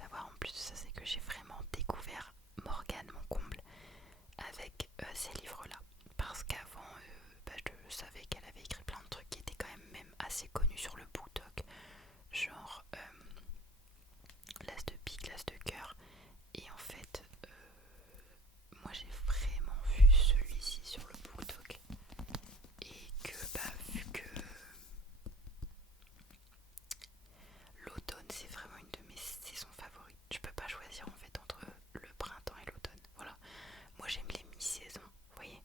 savoir en plus de ça, c'est que j'ai vraiment découvert Morgane, mon comble, avec ces livres-là. Parce qu'avant, je savais qu'elle avait écrit plein de trucs qui étaient quand même assez connus sur le BookTok, genre L'As de pique, l'As de cœur. Et en fait, moi j'ai vraiment vu celui-ci sur le BookTok. Et que, vu que l'automne c'est vraiment une de mes saisons favorites, je peux pas choisir en fait entre le printemps et l'automne. Voilà, moi j'aime les mi-saisons, vous voyez.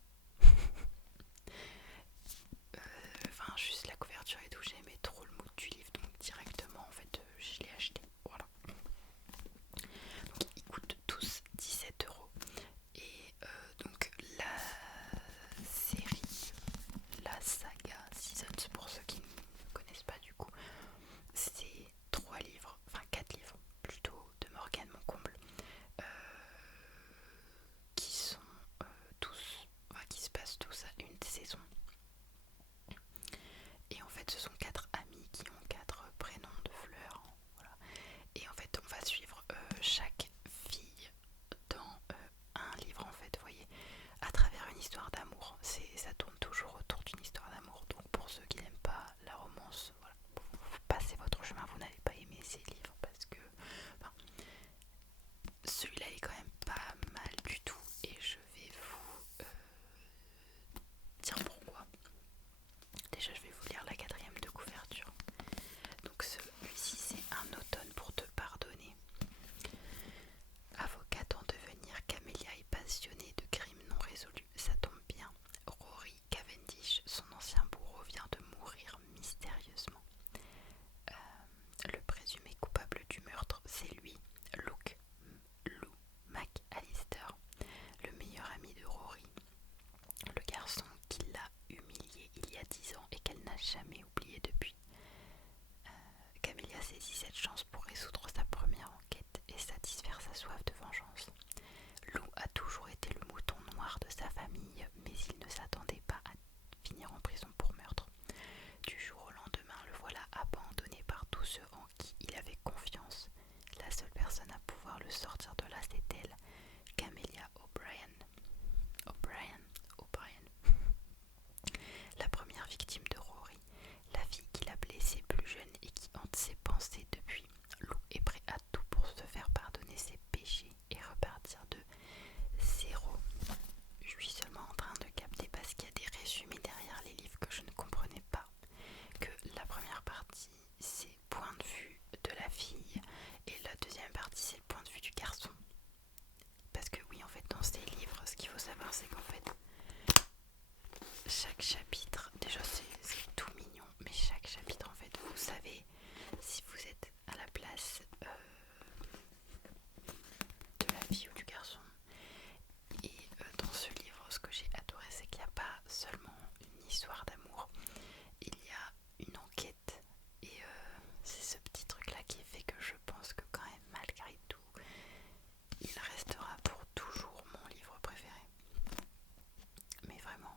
Enfin, juste la couverture et tout, j'aimais trop le mood du livre, donc directement en fait je l'ai acheté. Voilà. Donc ils coûtent tous 17 €. Et donc la série, la saga Seasons, pour ceux qui ne connaissent pas du coup, c'est 3 livres, enfin 4 livres plutôt, de Morgane Moncomble, euh, qui sont tous, enfin qui se passent tous à une saison. Et en fait ce sont 4 amis qui ont 4 prénoms de fleurs, voilà. Et en fait on va suivre chaque fille dans un livre en fait, vous voyez, à travers une histoire d'amour. Ça tourne toujours autour d'une histoire d'amour. Donc pour ceux qui n'aiment pas la romance, voilà, vous passez votre chemin, vous n'allez pas aimer ces livres parce que enfin, celui-là est quand même pas mal du tout. Et je vais vous dire pourquoi. Déjà je vais vous lire la 4e de couverture. Donc celui-ci c'est Un automne pour te pardonner. Avocate en devenir, Camélia est passionnée de crimes non résolus. Ça tombe bien. Rory Cavendish, son ancien bourreau, vient de mourir mystérieusement. Le présumé coupable du meurtre, c'est lui, Lou McAllister, le meilleur ami de Rory, le garçon qui l'a humiliée il y a 10 ans et qu'elle n'a jamais oublié depuis. Camélia saisit cette chance pour résoudre sa première enquête et satisfaire sa soif de vengeance. Lou a toujours été le mouton noir de sa famille, mais il ne s'attendait pas à finir en prison pour meurtre. Du jour au lendemain, le voilà abandonné par tous ceux en qui il avait confiance. La seule personne à pouvoir le sortir de là, c'est elle, Camélia O'Brien. La première victime de Rory, la fille qu'il a blessée plus jeune et qui hante ses pensées depuis. Lou est prêt à tout pour se faire pardonner ses péchés et repartir de zéro. Je suis seulement en train de capter parce qu'il y a des résumés derrière les livres que je ne comprenais pas. Que la première partie c'est point de vue de la fille et la deuxième partie c'est le point de vue du garçon. Parce que oui, en fait dans ces livres, ce qu'il faut savoir c'est qu'en fait chaque chapitre, déjà c'est tout mignon, mais chaque chapitre en fait vous savez si vous êtes à la place de la fille ou du garçon. Et dans ce livre, ce que j'ai adoré, c'est qu'il n'y a pas seulement une histoire d'amour, il y a une enquête. Et c'est ce petit truc là qui fait que je pense que quand même, malgré tout, il restera pour toujours mon livre préféré. Mais vraiment,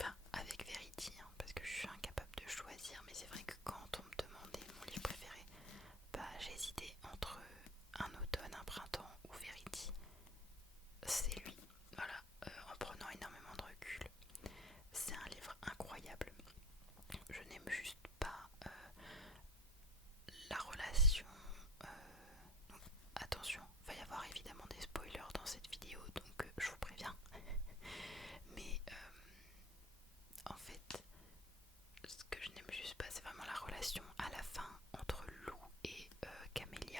enfin avec Verity, hein, parce que je suis incapable de choisir. Mais c'est vrai que quand on me demandait mon livre préféré, j'hésitais entre Un automne, un printemps ou Verity. C'est lui, voilà, en prenant énormément de recul. C'est un livre incroyable. Je n'aime juste pas la relation. Donc, attention, il va y avoir évidemment des spoilers dans cette vidéo, donc je vous préviens. Mais en fait, ce que je n'aime juste pas, c'est vraiment la relation à la fin entre Lou et Camélia.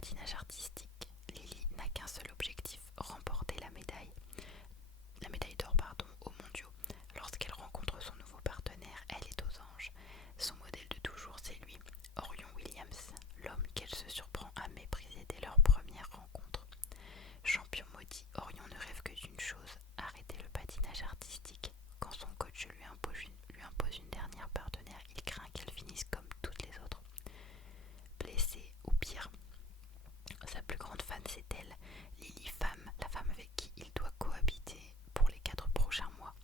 patinage artistique, Lily n'a qu'un seul objectif, remporter la médaille d'or aux mondiaux. Lorsqu'elle rencontre son nouveau partenaire, elle est aux anges. Son modèle de toujours, c'est lui, Orion Williams, l'homme qu'elle se surprend à mépriser dès leur première rencontre. Champion maudit, Orion ne rêve que d'une chose, arrêter le patinage artistique. Quand son coach lui impose une dernière partenaire, il craint qu'elle finisse comme toutes les autres. Blessée ou pire, sa plus grande fan c'est elle, Lily Femme, la femme avec qui il doit cohabiter pour les 4 prochains mois.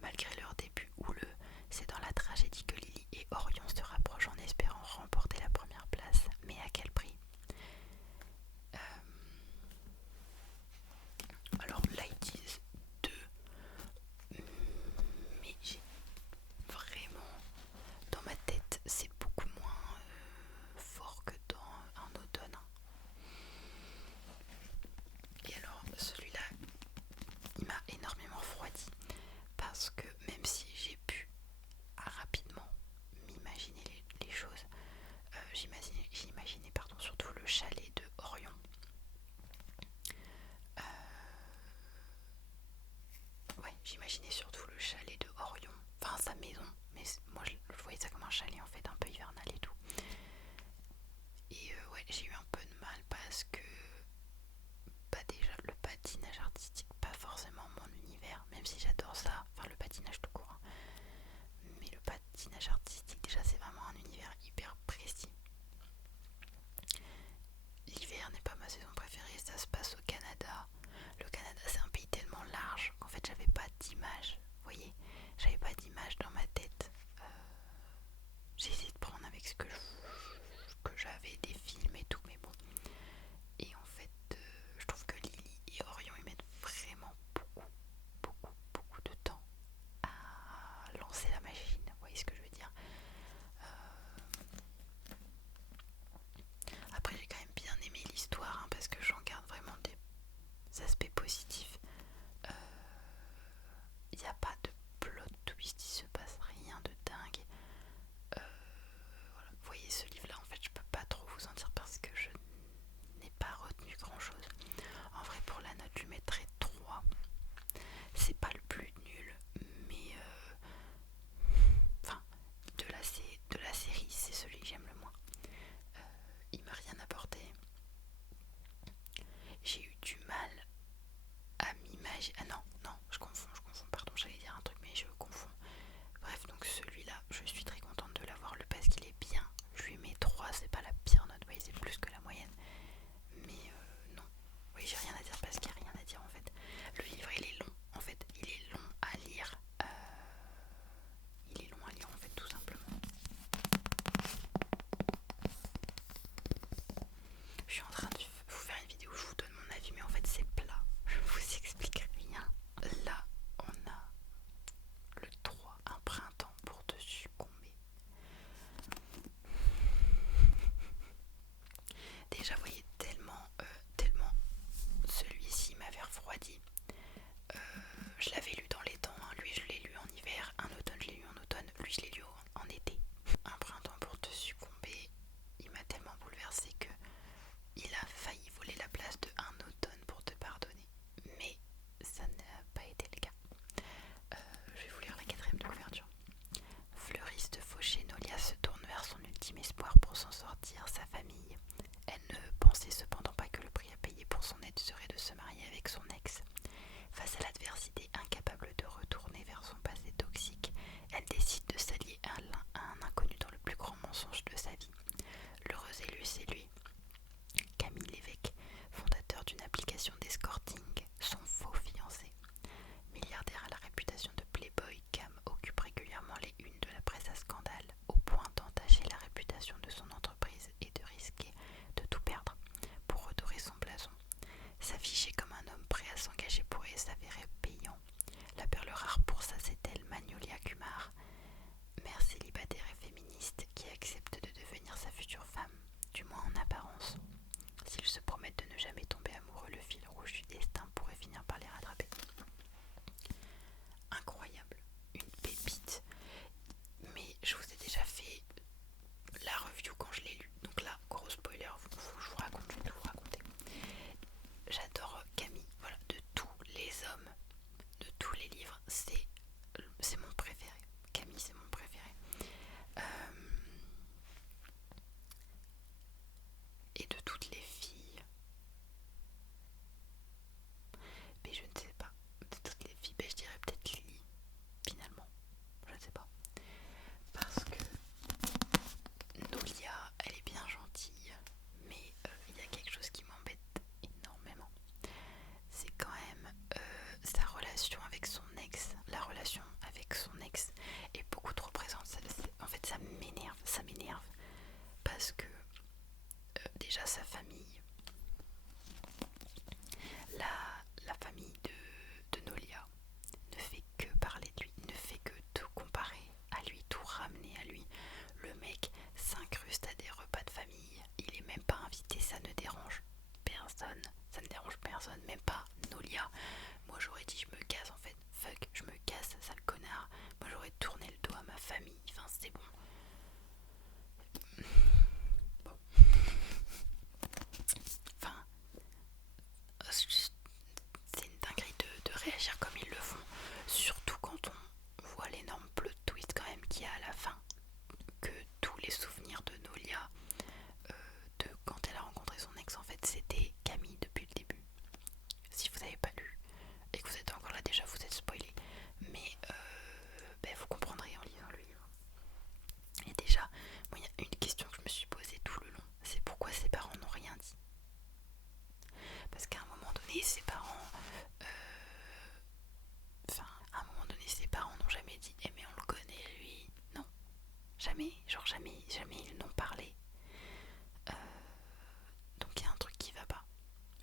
Malgré leur début houleux, c'est dans la tragédie que Lily et Orion se rapprochent en espérant remporter la première place. Mais à quel prix? Alors Ladies 2, mais j'ai vraiment, dans ma tête, c'est beaucoup moins fort que dans un automne. Et alors celui-là, il m'a énormément refroidi parce que même si j'ai pu rapidement m'imaginer les choses, j'imaginais surtout le chalet de Orion. J'imaginais surtout le chalet de Orion, enfin sa maison, mais moi je voyais ça comme un chalet en fait, un peu hivernal et tout. Et j'ai eu un peu de mal parce que déjà le patinage artistique, pas forcément mon univers, même si j'adore ça, enfin le patinage tout court, hein. Mais le patinage artistique déjà c'est vraiment un univers hyper précis. L'hiver n'est pas ma saison préférée, ça se passe au Canada. Le Canada c'est un pays tellement large qu'en fait j'avais pas d'image, vous voyez, j'avais pas d'image dans ma tête. J'ai essayé de prendre avec ce que j'avais, des films et tout, mais bon. Et en fait, je trouve que Lily et Orion ils mettent vraiment beaucoup de temps à lancer la machine, vous voyez ce que je veux dire. Après j'ai quand même bien aimé l'histoire, hein, parce que j'en garde vraiment des aspects positifs. Il n'y a pas de plot twist, il se passe rien de dingue. Voilà. Vous voyez ce livre là, en fait je peux pas trop vous en dire parce que je n'ai pas retenu grand chose. En vrai pour la note je lui mettrais 3. C'est pas le plus nul, mais enfin de la série c'est celui que j'aime le moins. Il m'a rien apporté. J'ai eu du mal à m'imaginer. Ah non, je confonds, pardon, j'allais dire un truc mais je confonds. Bref, donc celui-là, je suis très contente de l'avoir lu parce qu'il est bien. Je lui mets 3, c'est pas la pire note, vous voyez, c'est plus que la moyenne. Mais non, oui, j'ai rien à dire parce qu'il n'y a rien à dire en fait. Le livre, il est long, en fait, il est long à lire. Il est long à lire en fait, tout simplement. Je suis en train de vous faire une vidéo où je vous donne mon avis, mais en fait, c'est plat. Je vous explique rien. Là, on a le 3, un printemps pour te succomber. Déjà, vous voyez, tellement celui-ci m'avait refroidi. Je l'avais lu dans les temps, hein. Lui je l'ai lu en hiver, un automne je l'ai lu en automne, lui je l'ai lu en été. Un printemps pour te succomber, il m'a tellement bouleversée que il a personne, même pas Nolia. Moi j'aurais dit je me casse en fait, fuck, je me casse, sale connard. Moi j'aurais tourné le dos à ma famille, enfin c'était bon. Bon. Enfin, c'est une dinguerie de réagir comme ils le font, surtout quand on voit l'énorme plot twist quand même qu'il y a à la fin, que tous les souvenirs de Nolia, de quand elle a rencontré son ex, en fait c'était Camille depuis le début. Si vous n'avez pas lu et que vous êtes encore là, déjà vous êtes spoilé, mais vous comprendrez en lisant le livre. Et déjà, moi il y a une question que je me suis posée tout le long, c'est pourquoi ses parents n'ont rien dit. Parce qu'à un moment donné, ses parents, à un moment donné, ses parents n'ont jamais dit, mais on le connaît lui. Non, jamais, genre jamais, jamais ils n'ont parlé. Donc il y a un truc qui va pas.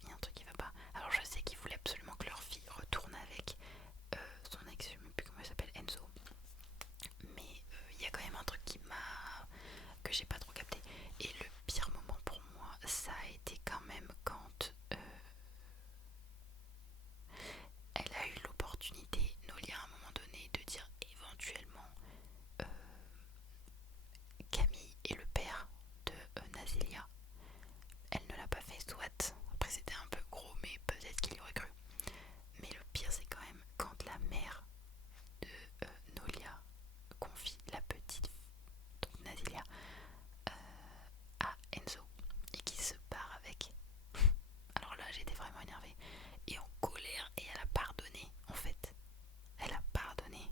Il y a un truc qui va pas. Alors je sais qu'ils voulaient absolument que leur fille retourne avec son ex, je ne sais plus comment il s'appelle, Enzo. Mais il y a quand même un truc que j'ai pas trop capté. Et le pire moment pour moi, ça a été quand même quand elle a eu l'opportunité, Nolia, à un moment donné, de dire éventuellement Camille est le père de Nazelia. Elle ne l'a pas fait, soit. Après c'était un peu gros, mais peut-être qu'il y aurait cru. Mais le pire c'est quand même quand la mère de Nolia confie la petite, donc Nazelia, à Enzo et qui se barre avec. Alors là j'étais vraiment énervée et en colère, et elle a pardonné en fait. Elle a pardonné.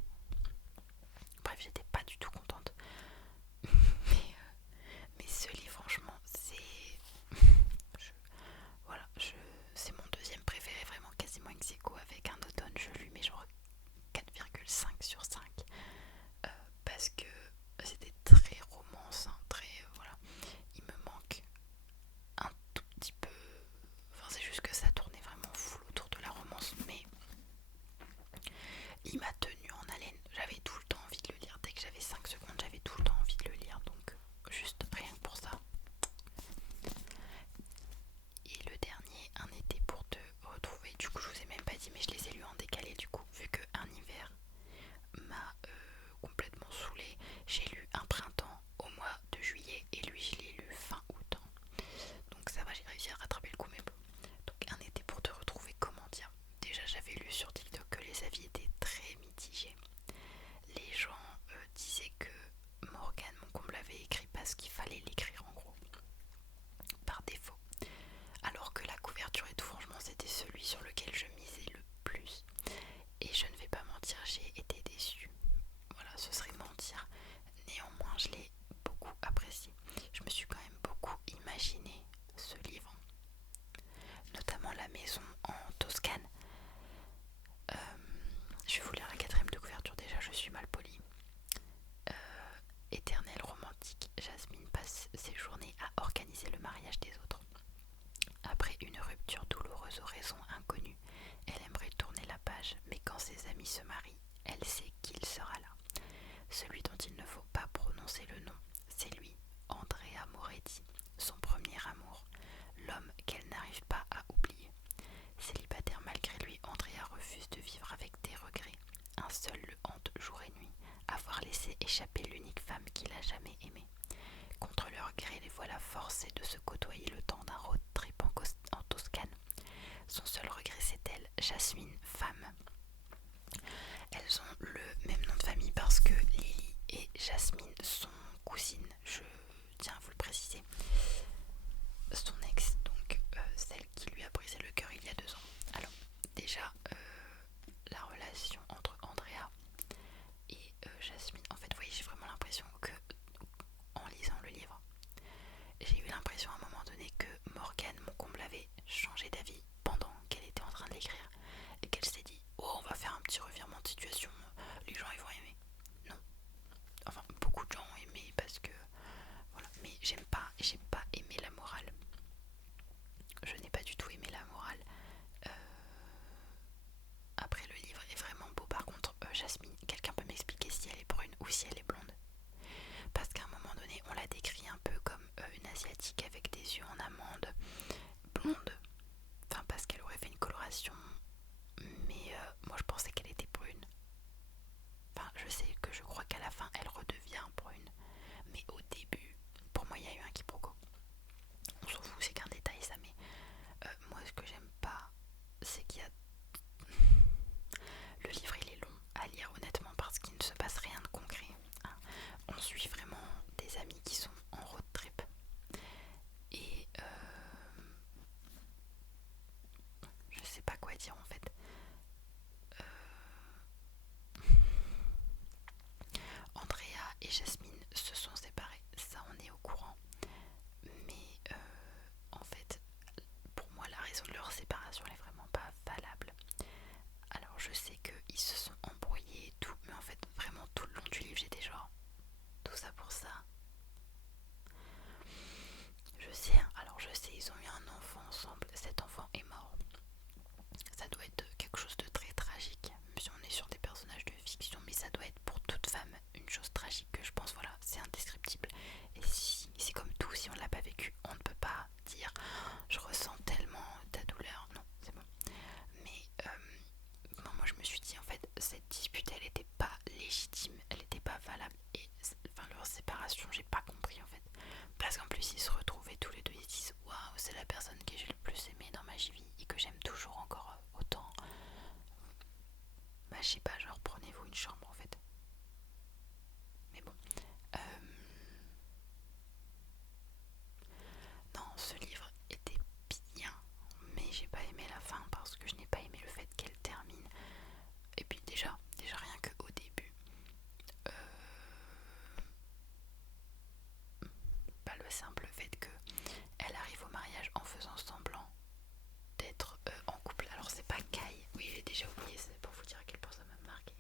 Bref, j'étais pas du tout contente. Mais ce livre, franchement, voilà, c'est mon deuxième préféré, vraiment quasiment ex aequo avec Un automne. Je lui mets genre 4,5 sur 5. Parce que c'était très romance, hein, très voilà. Il me manque un tout petit peu. Enfin, c'est juste que ça tournait vraiment full autour de la romance, mais il m'a tenu en haleine. J'avais tout le temps envie de le lire. Dès que j'avais 5 secondes, j'avais tout le temps envie de le lire. Donc, juste rien que pour ça. Et le dernier, Un été pour te retrouver. Du coup, je vous ai même pas dit, mais je les ai lus en décalé. Du coup, vu que Un hiver m'a complètement saoulée, j'ai lu Un printemps au mois de juillet et lui, je l'ai lu fin août. Donc ça va, j'ai réussi à rattraper le coup, mais bon. Donc Un été pour te retrouver, comment dire. Déjà, j'avais lu sur TikTok que les avis étaient très mitigés. Les gens disaient que Morgane, mon comble, l'avait écrit parce qu'il fallait l'écrire en gros, par défaut. Alors que la couverture et tout, franchement, c'était celui sur lequel je misais le plus. Et je ne vais pas mentir, j'ai été déçue. Voilà, ce serait mentir. Néanmoins, je l'ai beaucoup apprécié. Je me suis quand même beaucoup imaginé ce livre. Notamment la maison en Toscane. Je vais vous lire la quatrième de couverture, déjà je suis mal polie. Éternelle romantique, Jasmine passe ses journées à organiser le mariage des autres. Après une rupture douloureuse aux raisons inconnues, elle aimerait tourner la page, mais quand ses amis se marient, elle sait qu'il sera là. Celui dont il ne faut pas prononcer le nom, c'est lui, Andrea Moretti, son premier amour, l'homme qu'elle n'arrive pas à oublier. Célibataire malgré lui, Andrea refuse de vivre avec des regrets. Un seul le hante jour et nuit, avoir laissé échapper l'unique femme qu'il a jamais aimée. Contre leur gré, les voilà forcés de se côtoyer le temps d'un road trip en Toscane. Son seul regret, c'est elle, Jasmine, femme. Elles ont le même nom de famille parce que Lily et Jasmine sont cousines, je tiens à vous le préciser. Son ex, donc celle qui lui a brisé le cœur il y a 2 ans. Alors, déjà, la relation entre Andrea et Jasmine, en fait, vous voyez, j'ai vraiment l'impression que, en lisant le livre, j'ai eu l'impression à un moment donné que Morgane, mon comble, avait changé d'avis pendant qu'elle était en train de l'écrire et qu'elle s'est dit oh, on va faire un petit revirement de situation, les gens ils vont aimer. Non, enfin beaucoup de gens ont aimé parce que voilà, mais j'ai pas aimé la morale. Je n'ai pas du tout aimé la morale. Après, le livre est vraiment beau. Par contre, Jasmine, quelqu'un peut m'expliquer si elle est brune ou si elle est blonde? Parce qu'à un moment donné, on la décrit un peu comme une asiatique avec des yeux en amande, blonde. Enfin, parce qu'elle aurait fait une coloration séparation, mais moi je pensais qu'elle était brune. Enfin, je sais que je crois qu'à la fin elle redevient brune, mais au début, pour moi il y a eu un quiproquo. On s'en fout, c'est qu'un détail ça, mais moi ce que j'aime pas, c'est qu'il y a... Le livre il est long à lire honnêtement parce qu'il ne se passe rien de concret. Hein. On suit vraiment des amis qui sont en road trip. Et je sais pas quoi dire en fait. Andrea et Jasmine se sont séparés, ça on est au courant. Mais en fait, pour moi la raison de leur séparation n'est vraiment pas valable. Alors je sais qu'ils se sont embrouillés et tout, mais en fait vraiment tout le long du livre j'étais genre tout ça pour ça. Je sais, hein, alors je sais, ils ont eu un enfant ensemble, cet enfant est mort. Ça doit être quelque chose de très tragique, même si on est sur des personnages de fiction, mais ça doit être pour toute femme une chose tragique que je pense, voilà, c'est indescriptible. Et si c'est comme tout, si on ne l'a pas vécu, on ne peut pas dire je ressens tellement ta douleur, non, c'est bon. Mais non, moi je me suis dit en fait, cette dispute elle n'était pas légitime, elle n'était pas valable, et enfin leur séparation, j'ai pas compris en fait. Parce qu'en plus ils se retrouvaient tous les deux, ils se disent waouh, c'est la personne que j'ai le plus aimée dans ma vie et que j'aime toujours encore autant. Bah je sais pas, genre prenez-vous une chambre en fait. Mais bon. Non, ce livre était bien, mais j'ai pas aimé la fin parce que je n'ai pas aimé le fait qu'elle termine. Et puis déjà rien qu'au début, pas le simple fait qu'elle arrive au mariage en faisant semblant d'être en couple. Alors c'est pas Kai, oui j'ai déjà oublié, c'est pour vous dire à quel point ça m'a marqué.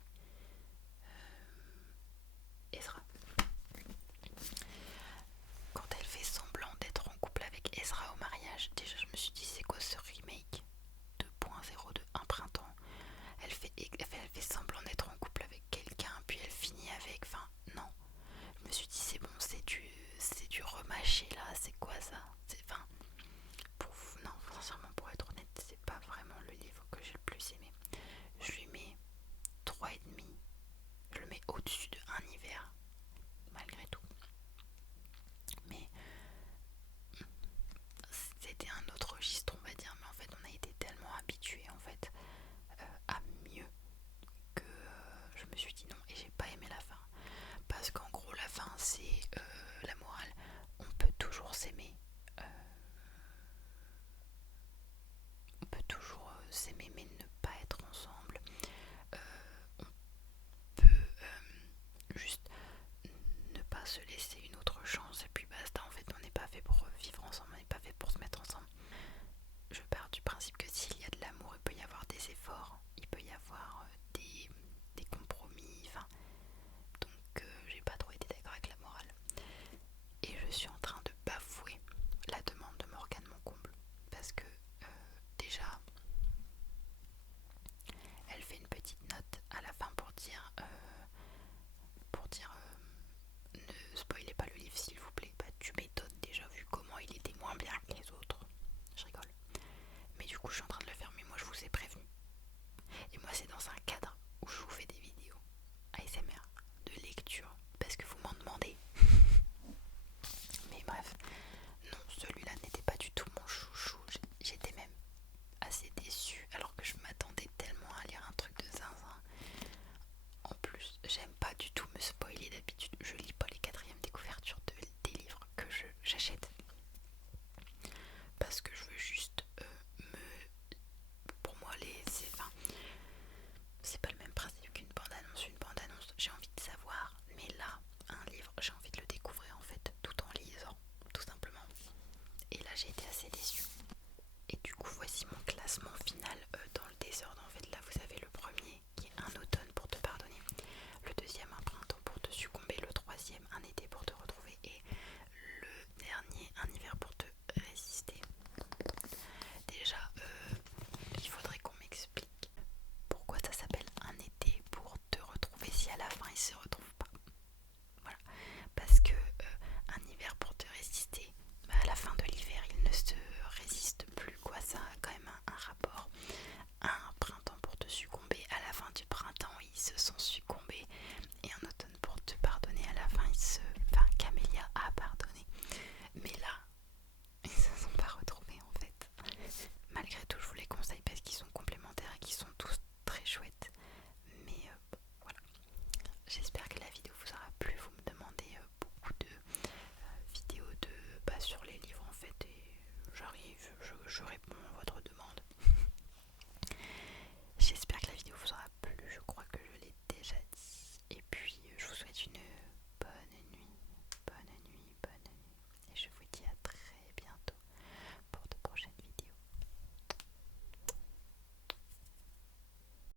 Ezra. Quand elle fait semblant d'être en couple avec Ezra au mariage, déjà je me suis dit c'est quoi ce remake 2.0 de Un printemps. Elle fait semblant d'être en couple avec quelqu'un, puis elle finit avec, enfin non. Je me suis dit c'est bon, c'est du remâché là, c'est quoi ça? Enfin, non, sincèrement pour être honnête, c'est pas vraiment le livre que j'ai le plus aimé. Je lui mets 3,5. Je le mets au-dessus de Un hiver, malgré tout. Mais c'était un autre registre, on va dire. Mais en fait, on a été tellement habitués en fait à mieux que je me suis dit non et j'ai pas aimé la fin. Parce qu'en gros, la fin, c'est la morale. On peut toujours s'aimer. Euh, on peut toujours s'aimer mais ne pas être ensemble. Euh, on peut juste ne pas se laisser une autre chance et puis basta. En fait, on n'est pas fait pour vivre ensemble, on n'est pas fait pour se mettre ensemble. Je pars du principe que s'il y a de l'amour, il peut y avoir des efforts, il peut y avoir des compromis, enfin. Donc j'ai pas trop été d'accord avec la morale. Et je suis en train de bafouer la demande de Morgane Moncomble. Parce que déjà, elle fait une petite note à la fin pour dire ne spoilez pas le livre s'il vous plaît. Bah tu m'étonnes déjà vu comment il était moins bien que les autres. Je rigole. Mais du coup je suis en train de le faire, mais moi je vous ai prévenu. Et moi c'est dans un cadre où je vous fais des vidéos ASMR de lecture parce que vous m'en demandez. Mais bref, non, celui-là n'était pas du tout mon chouchou. J'étais même assez déçue alors que je m'attendais tellement à lire un truc de zinzin. En plus, j'aime pas du tout me spoiler d'habitude. Je lis pas les quatrièmes des couvertures des livres que j'achète. Parce que je veux juste me je réponds